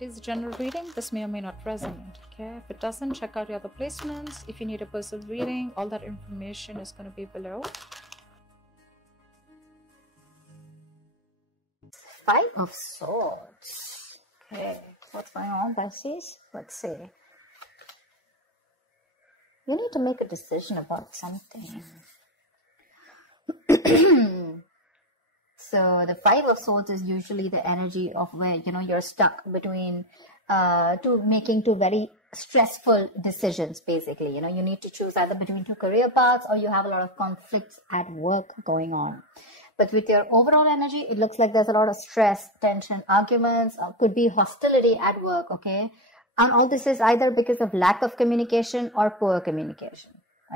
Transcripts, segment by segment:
is general reading. This may or may not resonate. Okay, if it doesn't, check out your other placements. If you need a personal reading, all that information is going to be below. Five of Swords. Okay, what's going on, Pisces? Let's see. You need to make a decision about something. So the Five of Swords is usually the energy of where, you know, you're stuck between making two very stressful decisions, basically. You know, you need to choose either between two career paths, or you have a lot of conflicts at work going on. But with your overall energy, it looks like there's a lot of stress, tension, arguments, could be hostility at work, okay? And all this is either because of lack of communication or poor communication,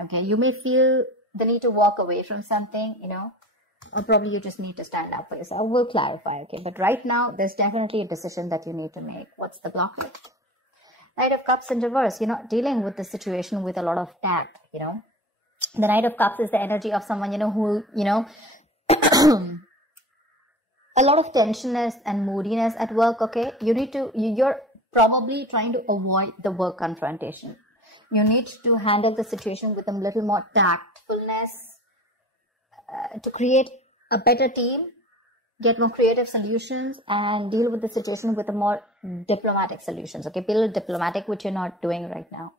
okay? You may feel the need to walk away from something, you know, or probably you just need to stand up for yourself. We'll clarify, okay? But right now, there's definitely a decision that you need to make. What's the blockage? Knight of Cups in reverse. You're not dealing with the situation with a lot of tact, you know? The Knight of Cups is the energy of someone, you know, who, you know, a lot of tensionness and moodiness at work, okay? You're probably trying to avoid the work confrontation. You need to handle the situation with a little more tactfulness, to create a better team, get more creative solutions, and deal with the situation with a more diplomatic solutions, okay? Be a little diplomatic, which you're not doing right now.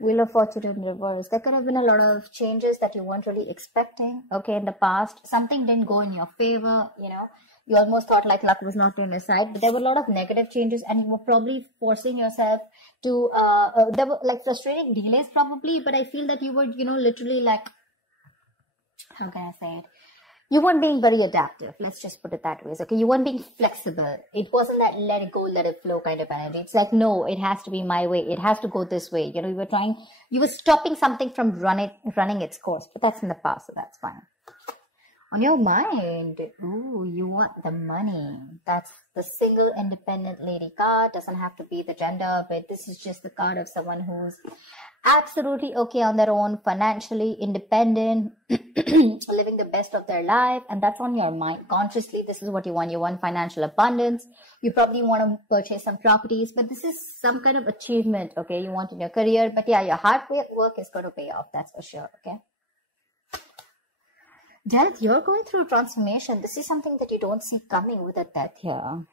Wheel of Fortune in reverse. There could have been a lot of changes that you weren't really expecting, okay, in the past. Something didn't go in your favor, you know. You almost thought like luck was not on your side, but there were a lot of negative changes, and you were probably forcing yourself to, there were like frustrating delays probably, but I feel that you were, you know, literally like, how can I say it? You weren't being very adaptive. Let's just put it that way. Okay, you weren't being flexible. It wasn't that let it go, let it flow kind of energy. It's like, no, it has to be my way. It has to go this way. You know, you were stopping something from running its course, but that's in the past, so that's fine. On your mind, ooh, you want the money. That's the single independent lady card. Doesn't have to be the gender, but this is just the card of someone who's absolutely okay on their own, financially independent, living the best of their life, and that's on your mind. Consciously, this is what you want. You want financial abundance. You probably want to purchase some properties, but this is some kind of achievement, okay, you want in your career. But yeah, your hard work is going to pay off, that's for sure, okay? Death, you're going through a transformation. This is something that you don't see coming with a death here.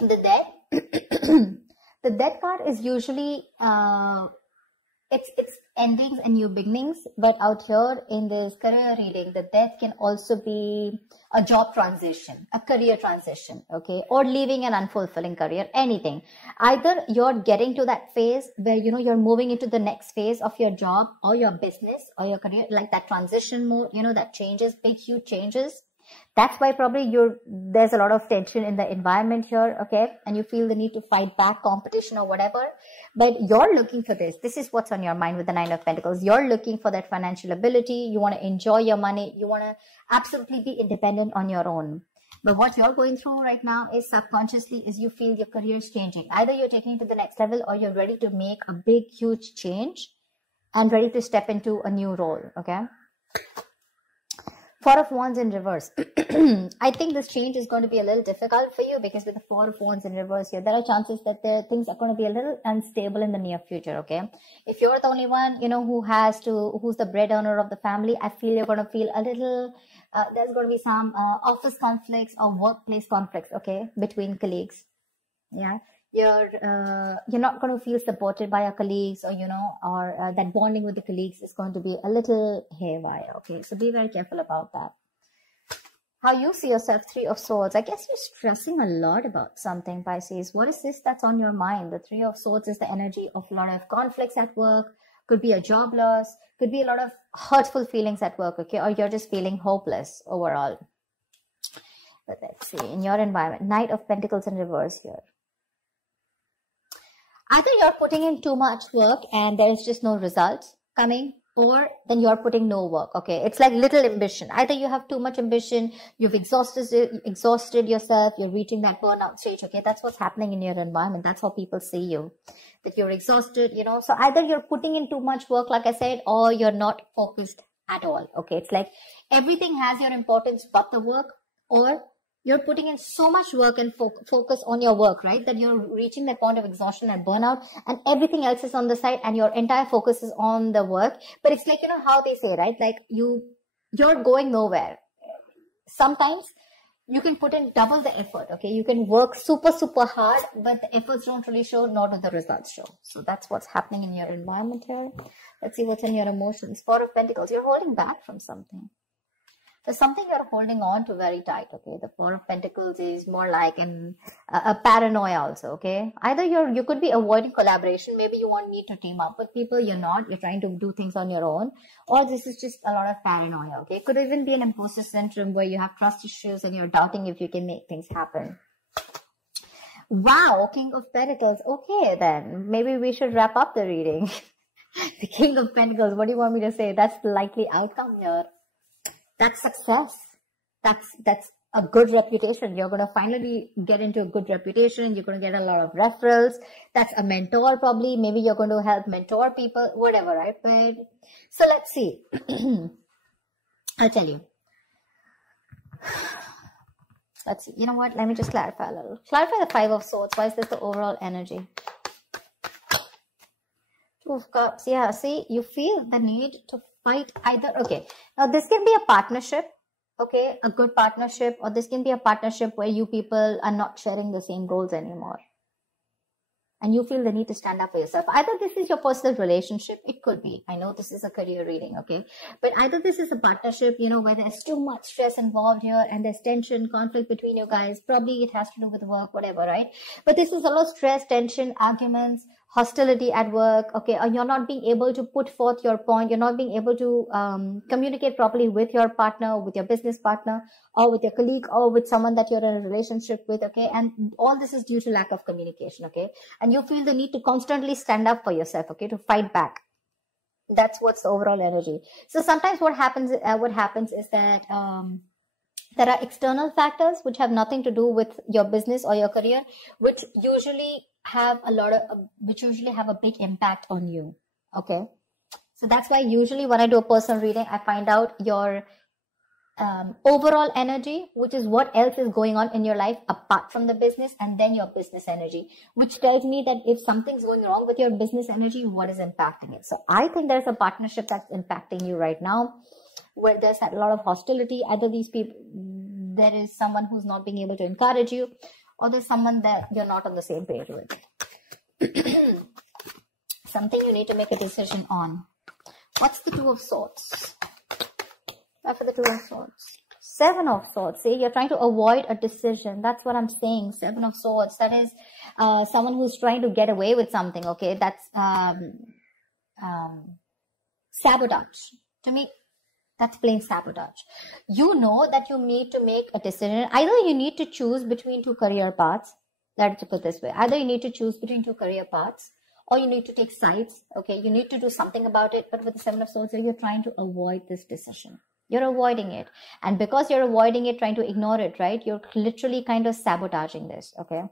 The death, the death card is usually, it's endings and new beginnings, but out here in this career reading, the death can also be a job transition, a career transition, okay, or leaving an unfulfilling career, anything. Either you're getting to that phase where, you know, you're moving into the next phase of your job or your business or your career, like that transition mode, you know, that changes, big, huge changes. That's why probably there's a lot of tension in the environment here, okay? And you feel the need to fight back competition or whatever. But you're looking for this. This is what's on your mind with the Nine of Pentacles. You're looking for that financial ability. You want to enjoy your money. You want to absolutely be independent on your own. But what you're going through right now is subconsciously is you feel your career is changing. Either you're taking it to the next level or you're ready to make a big, huge change and ready to step into a new role, okay? Four of Wands in reverse. I think this change is going to be a little difficult for you because with the Four of Wands in reverse here, there are chances that things are going to be a little unstable in the near future, okay? If you're the only one, you know, who's the bread earner of the family, I feel you're going to feel a little, there's going to be some office conflicts or workplace conflicts, okay, between colleagues, yeah? You're not going to feel supported by your colleagues, or, you know, or that bonding with the colleagues is going to be a little haywire, okay? So be very careful about that. How you see yourself, Three of Swords. I guess you're stressing a lot about something, Pisces. What is this that's on your mind? The Three of Swords is the energy of a lot of conflicts at work. Could be a job loss. Could be a lot of hurtful feelings at work, okay? Or you're just feeling hopeless overall. But let's see, in your environment, Knight of Pentacles in reverse here. Either you're putting in too much work and there's just no results coming, or then you're putting no work, okay? It's like little ambition. Either you have too much ambition, you've exhausted yourself, you're reaching that burnout stage, okay? That's what's happening in your environment. That's how people see you, that you're exhausted, you know? So either you're putting in too much work, like I said, or you're not focused at all, okay? It's like everything has your importance but the work, or You're putting in so much work and focus on your work, right? That you're reaching that point of exhaustion and burnout, and everything else is on the side, and your entire focus is on the work. But it's like, you know how they say, right? Like you're going nowhere. Sometimes you can put in double the effort, okay? You can work super, super hard, but the efforts don't really show, nor do the results show. So that's what's happening in your environment here. Let's see what's in your emotions. Four of Pentacles. You're holding back from something. There's something you're holding on to very tight, okay? The Four of Pentacles is more like a paranoia also, okay? Either you could be avoiding collaboration. Maybe you won't need to team up with people. You're not. You're trying to do things on your own. Or this is just a lot of paranoia, okay? It could even be an imposter syndrome where you have trust issues and you're doubting if you can make things happen. Wow, King of Pentacles. Okay, then. Maybe we should wrap up the reading. The King of Pentacles. What do you want me to say? That's the likely outcome here. That's success. That's a good reputation. You're going to finally get into a good reputation. You're going to get a lot of referrals. That's a mentor probably. Maybe you're going to help mentor people, whatever, right? But so let's see. I'll tell you. Let's see. You know what? Let me just clarify a little. Clarify the Five of Swords. Why is this the overall energy? Two of Cups. Yeah, see, you feel the need to fight either. Okay, now this can be a partnership, okay, a good partnership, or this can be a partnership where you people are not sharing the same goals anymore and you feel the need to stand up for yourself. Either this is your personal relationship, it could be, I know this is a career reading, okay, but either this is a partnership, you know, where there's too much stress involved here and there's tension, conflict between you guys. Probably it has to do with work, whatever, right? But this is a lot of stress, tension, arguments, hostility at work, okay, or you're not being able to put forth your point, you're not being able to communicate properly with your partner, with your business partner, or with your colleague, or with someone that you're in a relationship with, okay, and all this is due to lack of communication, okay, and you feel the need to constantly stand up for yourself, okay, to fight back. That's what's the overall energy. So sometimes what happens is that there are external factors which have nothing to do with your business or your career, which usually have a big impact on you. Okay. So that's why usually when I do a personal reading, I find out your overall energy, which is what else is going on in your life apart from the business, and then your business energy, which tells me that if something's going wrong with your business energy, what is impacting it. So I think there's a partnership that's impacting you right now, where there's a lot of hostility. Either these people, there is someone who's not being able to encourage you, or there's someone that you're not on the same page with. Something you need to make a decision on. What's the Two of Swords? For the Two of Swords. Seven of Swords. See, you're trying to avoid a decision. That's what I'm saying. Seven of Swords. That is someone who's trying to get away with something. Okay, that's sabotage. To me, that's plain sabotage. You know that you need to make a decision. Either you need to choose between two career paths. Let's put it this way. Either you need to choose between two career paths, or you need to take sides. Okay, you need to do something about it. But with the Seven of Swords, you're trying to avoid this decision. You're avoiding it. And because you're avoiding it, trying to ignore it, right? You're literally kind of sabotaging this, okay?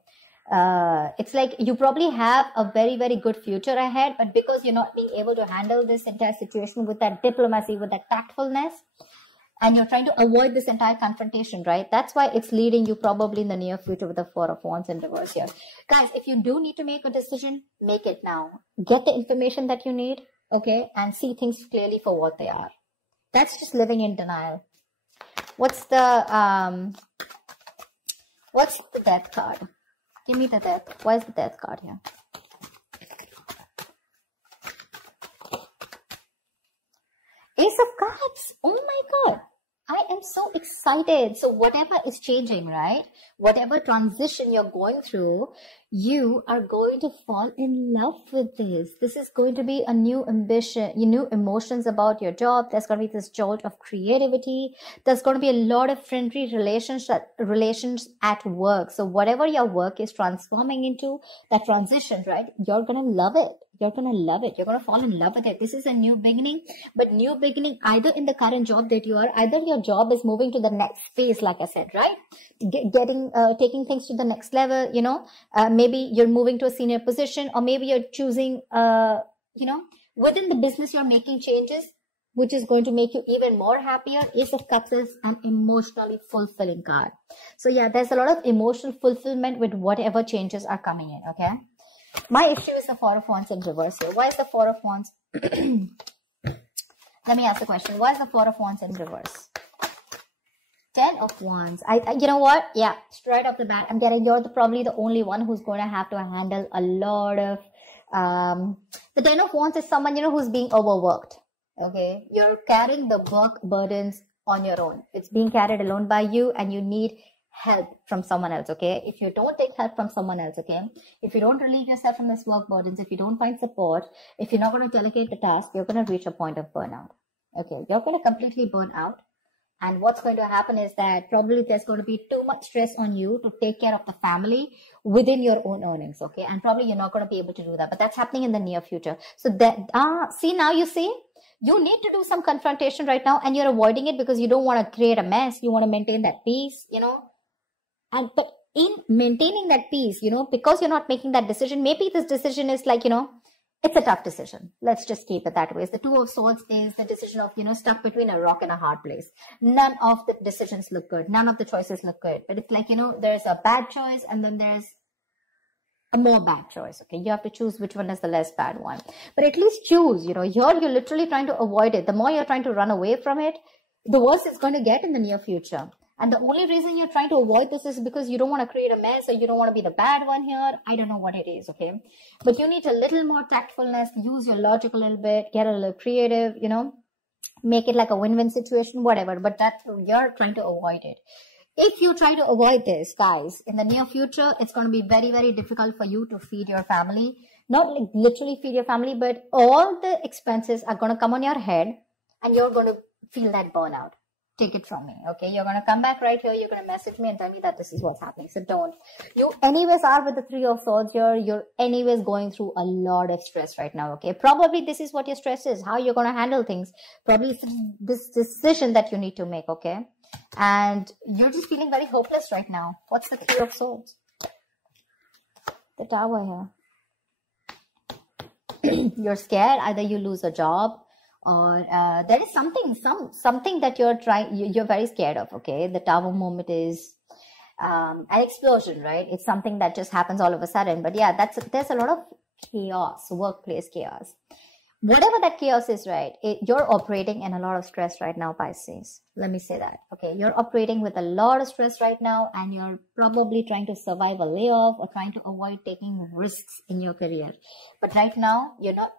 It's like you probably have a very, very good future ahead, but because you're not being able to handle this entire situation with that diplomacy, with that tactfulness, and you're trying to avoid this entire confrontation, right? That's why it's leading you probably in the near future with the Four of Wands in reverse here. Guys, if you do need to make a decision, make it now. Get the information that you need, okay? And see things clearly for what they are. That's just living in denial. What's the Death card? Give me the Death. Why is the Death card here? Ace of Cups. Oh my God. I am so excited. So whatever is changing, right? Whatever transition you're going through, you are going to fall in love with this. This is going to be a new ambition, new emotions about your job. There's going to be this jolt of creativity. There's going to be a lot of friendly relations at work. So whatever your work is transforming into, that transition, right? You're going to love it. You're going to love it. You're going to fall in love with it. This is a new beginning, but new beginning either in the current job that you are, either your job is moving to the next phase, like I said, right? Taking things to the next level, you know, maybe you're moving to a senior position, or maybe you're choosing, you know, within the business, you're making changes. which is going to make you even more happier. Ace of Cups is an emotionally fulfilling card. So yeah, there's a lot of emotional fulfillment with whatever changes are coming in, okay? My issue is the Four of Wands in reverse here. Why is the Four of Wands? Let me ask the question. Why is the Four of Wands in reverse? 10 of Wands. You know what? Yeah, straight off the bat, I'm getting you're probably the only one who's going to have to handle a lot of... the 10 of Wands is someone, you know, who's being overworked. Okay? You're carrying the work burdens on your own. It's being carried alone by you, and you need help from someone else, okay? If you don't take help from someone else, okay? If you don't relieve yourself from this work burdens, if you don't find support, if you're not going to delegate the task, you're going to reach a point of burnout. Okay? You're going to completely burn out. And what's going to happen is that probably there's going to be too much stress on you to take care of the family within your own earnings, okay? And probably you're not going to be able to do that. But that's happening in the near future. So that, see, now you see, you need to do some confrontation right now, and you're avoiding it because you don't want to create a mess. You want to maintain that peace, you know? But in maintaining that peace, you know, because you're not making that decision, maybe this decision is like, you know, it's a tough decision. Let's just keep it that way. The Two of Swords is the decision of, you know, stuck between a rock and a hard place. None of the decisions look good. None of the choices look good. But it's like, you know, there's a bad choice and then there's a more bad choice. Okay, you have to choose which one is the less bad one. But at least choose, you know, you're literally trying to avoid it. The more you're trying to run away from it, the worse it's going to get in the near future. And the only reason you're trying to avoid this is because you don't want to create a mess, or you don't want to be the bad one here. I don't know what it is, okay? But you need a little more tactfulness, use your logic a little bit, get a little creative, you know, make it like a win-win situation, whatever. But that you're trying to avoid it. If you try to avoid this, guys, in the near future, it's going to be very, very difficult for you to feed your family. Not like literally feed your family, but all the expenses are going to come on your head, and you're going to feel that burnout. Take it from me, okay? You're going to come back right here. You're going to message me and tell me that this is what's happening. So don't. You anyways are with the Three of Swords here. You're anyways going through a lot of stress right now, okay? Probably this is what your stress is, how you're going to handle things. Probably it's this decision that you need to make, okay? And you're just feeling very hopeless right now. What's the Three of Swords? The Tower here. You're scared. Either you lose a job, or there is something that you're very scared of, okay? The Tower moment is an explosion, right? It's something that just happens all of a sudden. But yeah, there's a lot of chaos, workplace chaos. Whatever that chaos is, right? You're operating in a lot of stress right now, Pisces. Let me say that, okay? You're operating with a lot of stress right now, and you're probably trying to survive a layoff or trying to avoid taking risks in your career. But right now, you're not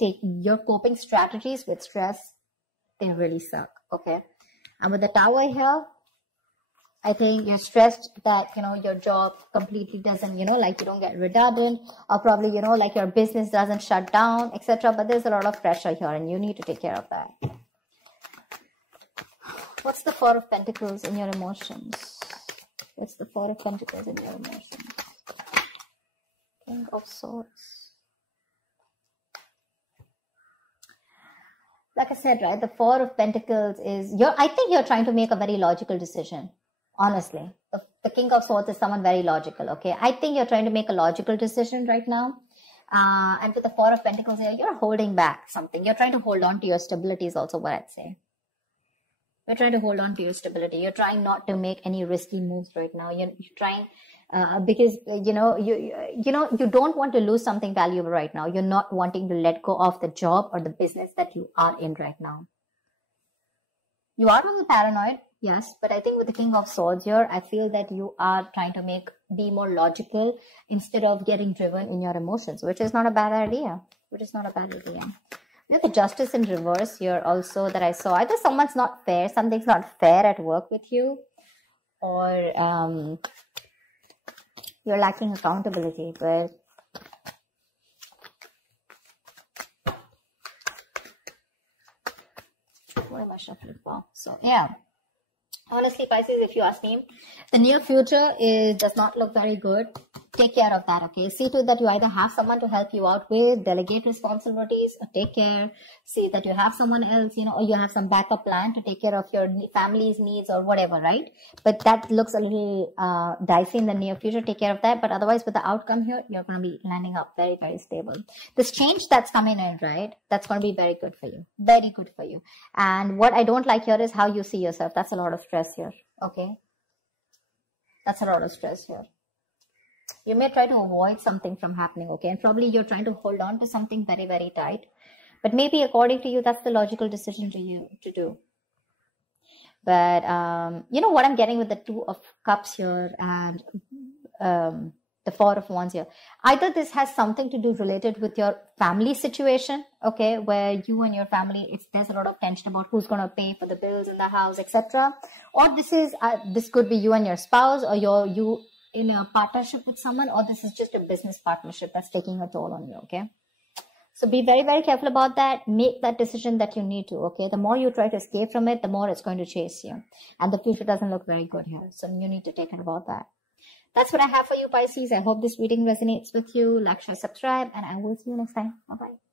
taking your coping strategies with stress. They really suck, okay? And with the Tower here, I think you're stressed that, you know, your job completely doesn't, you know, like you don't get redundant, or probably, you know, like your business doesn't shut down, etc. But there's a lot of pressure here, and you need to take care of that. What's the Four of Pentacles in your emotions? What's the Four of Pentacles in your emotions? King of Swords. Like I said, right, the Four of Pentacles is, I think you're trying to make a very logical decision, honestly. The King of Swords is someone very logical, okay? I think you're trying to make a logical decision right now. And with the Four of Pentacles here, you're holding back something. You're trying to hold on to your stability is also what I'd say. You're trying to hold on to your stability. You're trying not to make any risky moves right now. You're trying... because you don't want to lose something valuable right now. You're not wanting to let go of the job or the business that you are in right now. You are a little paranoid, yes, but I think with the King of Swords here, I feel that you are trying to be more logical instead of getting driven in your emotions, which is not a bad idea. We have the Justice in reverse here also that I saw. Either someone's not fair, something's not fair at work with you, or you're lacking accountability. But what am I shuffling for? So yeah, honestly, Pisces, if you ask me, the near future does not look very good. take care of that, okay? See to it that you either have someone to help you out with, delegate responsibilities, or take care. See that you have someone else, you know, or you have some backup plan to take care of your family's needs or whatever, right? But that looks a little dicey in the near future. Take care of that. But otherwise, with the outcome here, you're going to be landing up very, very stable. This change that's coming in, right? That's going to be very good for you. Very good for you. And what I don't like here is how you see yourself. That's a lot of stress here, okay? That's a lot of stress here. You may try to avoid something from happening, okay? And probably you're trying to hold on to something very, very tight. But maybe according to you, that's the logical decision to do. But, you know what I'm getting with the Two of Cups here and the Four of Wands here. Either this has something to do related with your family situation, okay? Where you and your family, there's a lot of tension about who's going to pay for the bills in the house, etc. Or this could be you and your spouse, or you in a partnership with someone, or this is just a business partnership that's taking a toll on you, okay? So be very, very careful about that. Make that decision that you need to, okay? The more you try to escape from it, the more it's going to chase you. And the future doesn't look very good here. So you need to take care about that. That's what I have for you, Pisces. I hope this reading resonates with you. Like, share, subscribe, and I will see you next time. Bye-bye.